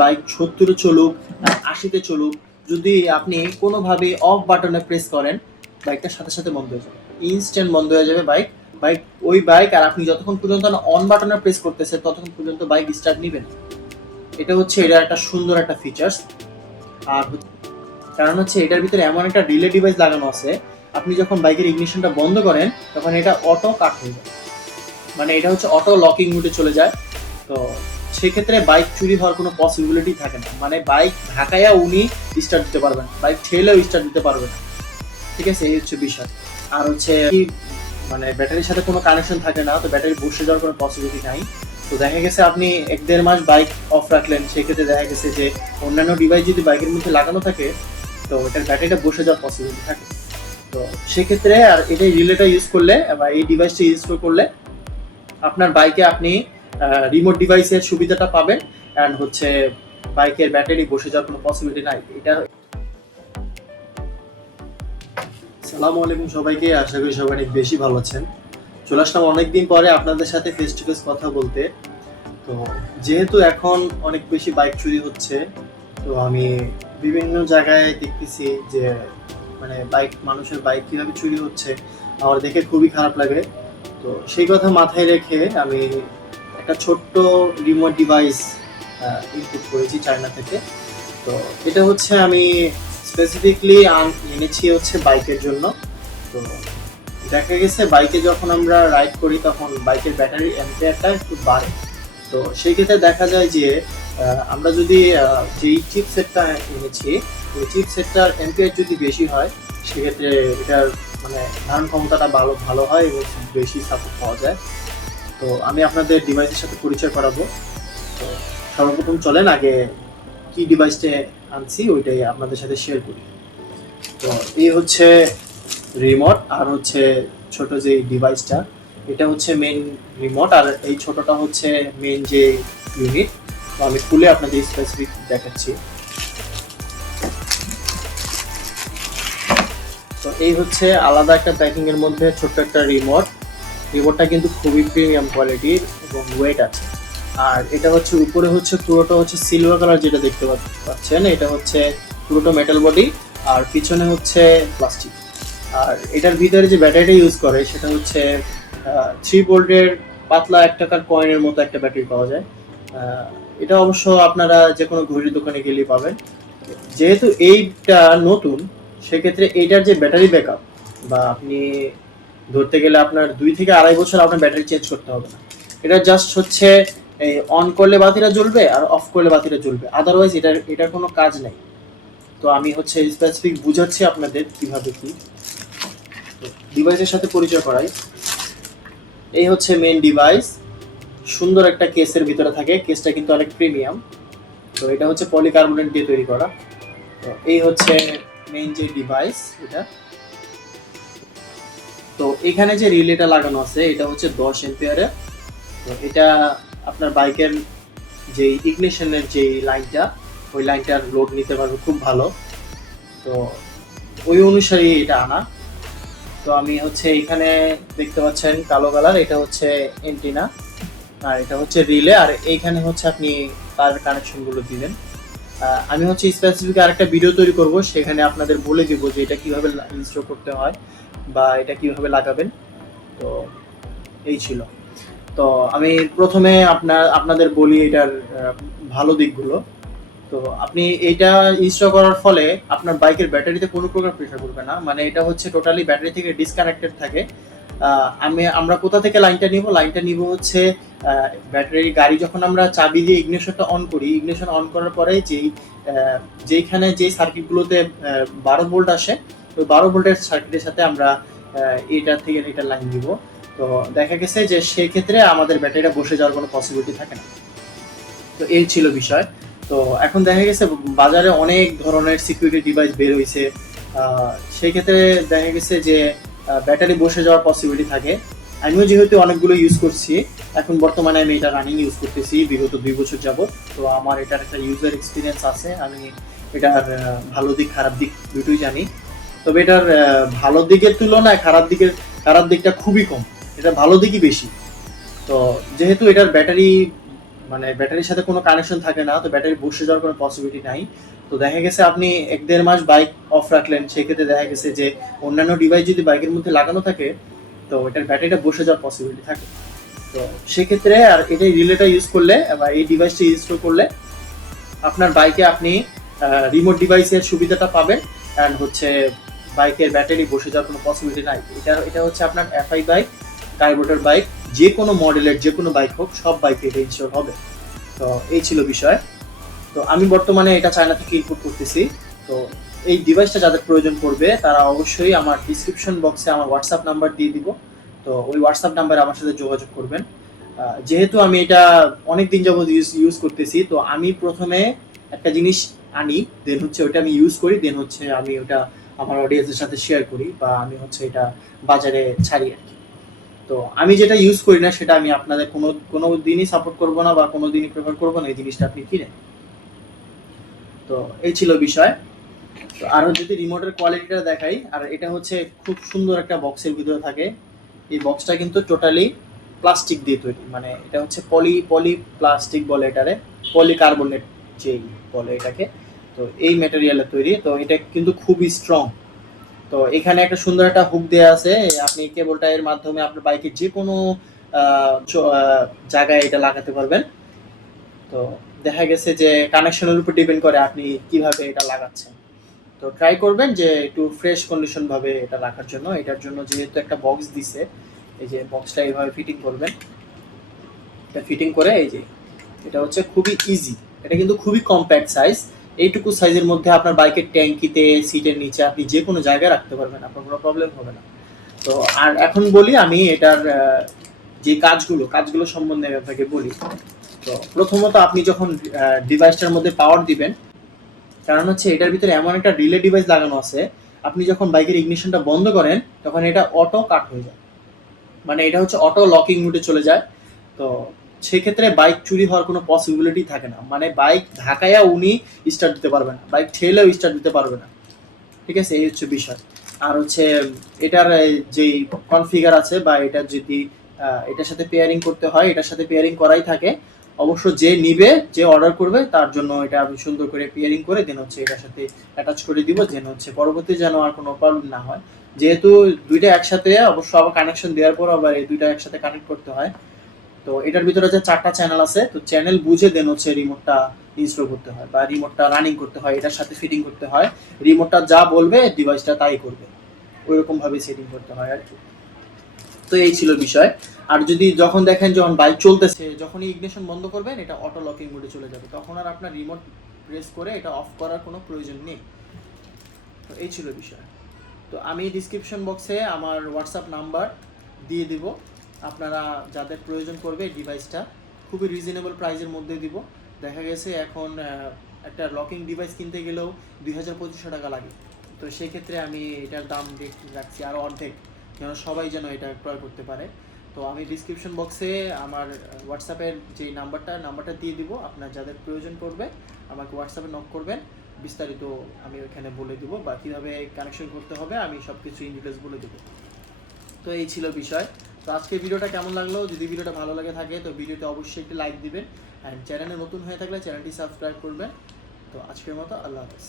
Bike 70-এ চলুক, 80-তে চলুক, যদি আপনি কোনোভাবে অফ বাটনে প্রেস করেন, বাইকটা সাথে সাথে বন্ধ হয়ে যাবে, ইনস্ট্যান্ট বন্ধ হয়ে যাবে বাইক। ওই বাইক, আর আপনি যতক্ষণ পর্যন্ত না অন বাটনে প্রেস করতেছে ততক্ষণ পর্যন্ত বাইক স্টার্ট নিবে না। এটা একটা সুন্দর একটা ফিচার্স। আর কারণ হচ্ছে এটার ভিতরে এমন একটা রিলে ডিভাইস লাগানো আছে, আপনি যখন বাইকের ইগনিশনটা বন্ধ করেন তখন এটা অটো কাট হয়ে যায়, মানে এটা হচ্ছে অটো লকিং মোডে চলে যায়। তো সেক্ষেত্রে বাইক চুরি হওয়ার কোনো পসিবিলিটি থাকে না, মানে বাইক ঢাকাইয়া উনি স্টার্ট দিতে পারবেন, বাইক ঠেলেও স্টার্ট দিতে পারবেন না। ঠিক আছে, এই হচ্ছে বিষয়। আর হচ্ছে মানে ব্যাটারির সাথে কোনো কানেকশন থাকে না, তো ব্যাটারি বসে যাওয়ার কোনো পসিবিলিটি নাই। তো দেখা গেছে আপনি 1-1.5 মাস বাইক অফ রাখলেন, সেক্ষেত্রে দেখা গেছে যে অন্যান্য ডিভাইস যদি বাইকের মধ্যে লাগানো থাকে তো এটার ব্যাটারিটা বসে যাওয়ার পসিবিলিটি থাকে। তো সেক্ষেত্রে আর এটাই রিলেটা ইউজ করলে বা এই ডিভাইসটা ইউজ করলে আপনার বাইকে আপনি রিমোট ডিভাইসের সুবিধাটা পাবেন, অ্যান্ড হচ্ছে বাইকের ব্যাটারি বসে যাওয়ার কোনো পসিবিলিটি নাই। এটা সালামু আলাইকুম সবাইকে, আশা করি সবাই অনেক বেশি ভালো আছেন। চলে আসলাম অনেকদিন পরে আপনাদের সাথে ফেস টু ফেস কথা বলতে। তো যেহেতু এখন অনেক বেশি বাইক চুরি হচ্ছে, তো আমি বিভিন্ন জায়গায় দেখতেছি যে মানে মানুষের বাইক কিভাবে চুরি হচ্ছে, আমার দেখে খুবই খারাপ লাগে। তো সেই কথা মাথায় রেখে আমি একটা ছোট্ট রিমোট ডিভাইস ইনপুট করেছি চায়না থেকে। তো এটা হচ্ছে আমি স্পেসিফিকলি এনেছি হচ্ছে বাইকের জন্য। তো দেখা গেছে বাইকে যখন আমরা রাইড করি তখন বাইকের ব্যাটারি অ্যাম্পিয়ারটা একটু বাড়ে। তো সেই ক্ষেত্রে দেখা যায় যে আমরা যদি যেই চিপসেটটা এনেছি ওই চিপসেটটার অ্যাম্পিয়ার যদি বেশি হয়, সেক্ষেত্রে এটার মানে ধারণ ক্ষমতাটা ভালো হয় এবং বেশি সাপোর্ট পাওয়া যায়। তো আমি আপনাদের ডিভাইসের সাথে পরিচয় করাবো। তো সর্বপ্রথম চলেন আগে কি ডিভাইসটা আনছি ওইটাই আপনাদের সাথে শেয়ার করি। তো এই হচ্ছে রিমোট, আর হচ্ছে ছোট যে ডিভাইসটা এটা হচ্ছে মেইন রিমোট, আর এই ছোটটা হচ্ছে মেইন যে ইউনিট। তো আমি খুলে আপনাদের স্পেসিফিক দেখাচ্ছি। তো এই হচ্ছে আলাদা একটা প্যাকিং এর মধ্যে ছোট্ট একটা রিমোটটা কিন্তু খুবই প্রিমিয়াম কোয়ালিটির এবং ওয়েট আছে। আর এটা হচ্ছে উপরে হচ্ছে পুরোটা হচ্ছে সিলভার কালার, যেটা দেখতে পাচ্ছেন এটা হচ্ছে পুরোটা মেটাল বডি, আর পিছনে হচ্ছে প্লাস্টিক। আর এটার ভিতরে যে ব্যাটারিটা ইউজ করে সেটা হচ্ছে 3 ভোল্টের পাতলা 1 টাকার কয়েনের মতো একটা ব্যাটারি পাওয়া যায়। এটা অবশ্য আপনারা যে কোনো ঘড়ির দোকানে গেলেই পাবেন। যেহেতু এইটা নতুন, সেক্ষেত্রে এইটার যে ব্যাটারি ব্যাকআপ বা আপনি ধরতে গেলে আপনার 2 থেকে 2.5 বছর আপনার ব্যাটারি চেঞ্জ করতে হবে না। এটা জাস্ট হচ্ছে অন করলে বাতিটা জ্বলবে আর অফ করলে বাতিটা জ্বলবে, আদারওয়াইজ এটার কোনো কাজ নেই। তো আমি হচ্ছে স্পেসিফিক বুঝাচ্ছি আপনাদের কিভাবে কি। ডিভাইসের সাথে পরিচয় করাই। এই হচ্ছে মেইন ডিভাইস, সুন্দর একটা কেসের ভিতরে থাকে, কেসটা কিন্তু অনেক প্রিমিয়াম। তো এটা হচ্ছে পলিকার্বনেট দিয়ে তৈরি করা। তো এই হচ্ছে মেইন যে ডিভাইস এটা। তো এখানে যে রিলেটা লাগানো আছে এটা হচ্ছে 10 এম্পিয়ারের। তো এটা আপনার বাইকের যে ইগনিশনের যে লাইনটা, ওই লাইনটার লোড নিতে পারবে খুব ভালো। তো ওই অনুসারে এটা আনা। তো আমি হচ্ছে এখানে দেখতে পাচ্ছেন কালো কালার, এটা হচ্ছে এন্টিনা, আর এটা হচ্ছে রিলে, আর এইখানে হচ্ছে আপনি তার কানেকশনগুলো দিবেন। আমি হচ্ছে স্পেসিফিক আরেকটা ভিডিও তৈরি করব, সেখানে আপনাদের বলে দিব যে এটা কিভাবে ইনস্টল করতে হয় বা এটা কিভাবে লাগাবেন। তো এই ছিল। তো আমি প্রথমে আপনাদের বলি এটার ভালো দিকগুলো। তো আপনি এটা ইনস্টল করার ফলে আপনার বাইকের ব্যাটারিতে কোনো প্রকার প্রেশার পড়বে না, মানে এটা হচ্ছে টোটালি ব্যাটারি থেকে ডিসকানেক্টেড থাকে। আমরা কোথা থেকে লাইনটা নিব হচ্ছে ব্যাটারি গাড়ি যখন আমরা চাবি দিয়ে ইগনিশনটা অন করি, ইগনিশন অন করার পরে যেইখানে যেই সার্কিটগুলোতে 12 ভোল্ট আসে, ওই 12 ভোল্টের সার্কিটের সাথে আমরা এটা লাইন দিব। তো দেখা গেছে যে সেক্ষেত্রে আমাদের ব্যাটারিটা বসে যাওয়ার কোনো পসিবিলিটি থাকে না। তো এই ছিল বিষয়। তো এখন দেখা গেছে বাজারে অনেক ধরনের সিকিউরিটি ডিভাইস বের হয়েছে, সেই ক্ষেত্রে দেখা গেছে যে ব্যাটারি বসে যাওয়ার পসিবিলিটি থাকে। আমিও যেহেতু অনেকগুলো ইউজ করছি, এখন বর্তমানে আমি এটা রানিং ইউজ করতেছি বিগত 2 বছর যাবত। তো আমার এটার একটা ইউজার এক্সপিরিয়েন্স আছে, আমি এটার ভালো দিক খারাপ দিক দুটোই জানি। তবে এটার ভালো দিকের তুলনায় খারাপ দিকটা খুবই কম, এটা ভালো দিকই বেশি। তো যেহেতু এটার ব্যাটারি মানে ব্যাটারির সাথে কোনো কানেকশন থাকে না, তো ব্যাটারি বসে যাওয়ার কোনো পসিবিলিটি নাই। তো দেখা গেছে আপনি 1-1.5 মাস বাইক অফ রাখলেন, সেক্ষেত্রে দেখা গেছে যে অন্যান্য ডিভাইস যদি বাইকের মধ্যে লাগানো থাকে, তো এটার ব্যাটারিটা বসে যাওয়ার পসিবিলিটি থাকে। তো সেক্ষেত্রে আর এটাই রিলেটা ইউজ করলে বা এই ডিভাইসটা ইউজ করলে আপনার বাইকে আপনি রিমোট ডিভাইসের সুবিধাটা পাবেন, অ্যান্ড হচ্ছে বাইকের ব্যাটারি বসে যাওয়ার কোনো পসিবিলিটি নাই। এটা হচ্ছে আপনার এফআই বাইক, কার্বোরেটর বাইক, যে কোনো মডেলের যে কোনো বাইক হোক, সব বাইকে এটা ইনস্টল হবে। তো এই ছিল বিষয়। তো আমি বর্তমানে এটা চায়না থেকে ইম্পোর্ট করতেছি। তো এই ডিভাইসটা যাদের প্রয়োজন পড়বে তারা অবশ্যই আমার ডিসক্রিপশন বক্সে আমার হোয়াটসঅ্যাপ নাম্বার দিয়ে দিব। তো ওই হোয়াটসঅ্যাপ নাম্বারে আমার সাথে যোগাযোগ করবেন। যেহেতু আমি এটা অনেক দিন যাবত ইউজ করতেছি, তো আমি প্রথমে একটা জিনিস আনি, দেন হচ্ছে ওটা আমি ইউজ করি, দেন হচ্ছে আমি ওটা আমার অডিয়েন্সের সাথে শেয়ার করি, বা আমি হচ্ছে এটা বাজারে ছাড়ি আর কি। তো আমি যেটা ইউজ করি না সেটা আমি আপনাদের কোনো দিনই সাপোর্ট করবো না, বা কোনো দিনই প্রেফার করবো না এই জিনিসটা আপনি কিনে। তো এই ছিল বিষয়। তো আরো যদি রিমোটের কোয়ালিটিটা দেখাই, আর এটা হচ্ছে খুব সুন্দর একটা বক্সের ভিতরে থাকে। এই বক্সটা কিন্তু টোটালি প্লাস্টিক দিয়ে তৈরি, মানে এটা হচ্ছে পলি প্লাস্টিক বলে এটারে, পলিকার্বনেট যেই বলে এটাকে। তো এই ম্যাটেরিয়ালের তৈরি, তো এটা কিন্তু খুবই স্ট্রং। তো এখানে একটা সুন্দর একটা হুক দেওয়া আছে, আপনি কেবলটা এর মাধ্যমে আপনার বাইকের যে কোনো জায়গায় এটা লাগাতে পারবেন। তো দেখা গেছে যে কানেকশনের উপর ডিপেন্ড করে আপনি কিভাবে এটা লাগাচ্ছেন। তো ট্রাই করবেন যে একটু ফ্রেশ কন্ডিশন ভাবে এটা রাখার জন্য। এটার জন্য যেহেতু একটা বক্স দিছে, এই যে বক্সটা এইভাবে ফিটিং করবেন। এটা ফিটিং করে এই যে, এটা হচ্ছে খুবই ইজি, এটা কিন্তু খুবই কম্প্যাক্ট সাইজ। এইটুকু সাইজের মধ্যে আপনার বাইকের ট্যাঙ্কিতে, সিটের নিচে আপনি যে কোনো জায়গায় রাখতে পারবেন, আপনার কোনো প্রবলেম হবে না। তো আর এখন বলি আমি এটার যে কাজগুলো সম্বন্ধে আপনাকে বলি। তো প্রথমত আপনি যখন ডিভাইসটার মধ্যে পাওয়ার দিবেন, কারণ হচ্ছে এটার ভিতরে এমন একটা রিলে ডিভাইস লাগানো আছে, আপনি যখন বাইকের ইগনিশনটা বন্ধ করেন তখন এটা অটো কাট হয়ে যায়, মানে এটা হচ্ছে অটো লকিং মোডে চলে যায়। তো সেক্ষেত্রে বাইক চুরি হওয়ার কোনো পসিবিলিটি থাকে না, মানে বাইক ঢাকায়া উনি স্টার্ট দিতে পারবে না, বাইক ঠেলেও স্টার্ট দিতে পারবে না। ঠিক আছে, এই হচ্ছে বিষয়। আর হচ্ছে এটার যেই কনফিগার আছে, বা এটা যদি এটার সাথে পেয়ারিং করতে হয়, এটার সাথে পেয়ারিং করাই থাকে। অবশ্য যে নিবে, যে অর্ডার করবে তার জন্য এটা আমি সুন্দর করে পেয়ারিং করে দেন হচ্ছে এটার সাথে অ্যাটাচ করে দিব, যেন হচ্ছে পরবর্তী যেন আর কোনো প্রবলেম না হয়। যেহেতু দুইটা একসাথে, অবশ্য আবার কানেকশন দেওয়ার পর আবার এই দুইটা একসাথে কানেক্ট করতে হয়। তো এটার ভিতরে যে 4টা চ্যানেল আছে, তো চ্যানেল বুঝে দেন হচ্ছে রিমোটটা ইনস্টল করতে হয়, বা রিমোটটা রানিং করতে হয়, এটার সাথে ফিটিং করতে হয়। রিমোটটা যা বলবে ডিভাইসটা তাই করবে, ওইরকম ভাবে সেটিং করতে হয় আর কি। তো এই ছিল বিষয়। আর যদি যখন দেখেন যখন বাইক চলতেছে, যখনই ইগনিশন বন্ধ করবেন এটা অটো লকিং মোডে চলে যাবে, তখন আর আপনার রিমোট প্রেস করে এটা অফ করার কোনো প্রয়োজন নেই। তো এই ছিল বিষয়। তো আমি ডিসক্রিপশন বক্সে আমার হোয়াটসঅ্যাপ নাম্বার দিয়ে দিব, আপনারা যাদের প্রয়োজন পড়বে এই ডিভাইসটা খুবই রিজনেবল প্রাইসের মধ্যে দিব। দেখা গেছে এখন একটা লকিং ডিভাইস কিনতে গেলেও 2000-2500 টাকা লাগে। তো সেই ক্ষেত্রে আমি এটার দাম রাখছি আরও অর্ধেক, যেন সবাই যেন এটা ক্রয় করতে পারে। তো আমি ডিসক্রিপশন বক্সে আমার হোয়াটসঅ্যাপের যে নাম্বারটা দিয়ে দিব, আপনার যাদের প্রয়োজন পড়বে আমাকে হোয়াটসঅ্যাপে নক করবেন, বিস্তারিত আমি ওখানে বলে দেবো, বা কীভাবে কানেকশন করতে হবে আমি সব কিছু ইন ডিটেলস বলে দেবো। তো এই ছিল বিষয়। তো আজকের ভিডিওটা কেমন লাগলো, যদি ভিডিওটা ভালো লাগে থাকে তো ভিডিওতে অবশ্যই একটি লাইক দিবেন, অ্যান্ড চ্যানেলে নতুন হয়ে থাকলে চ্যানেলটি সাবস্ক্রাইব করবেন। তো আজকের মতো আল্লাহ হাফেজ।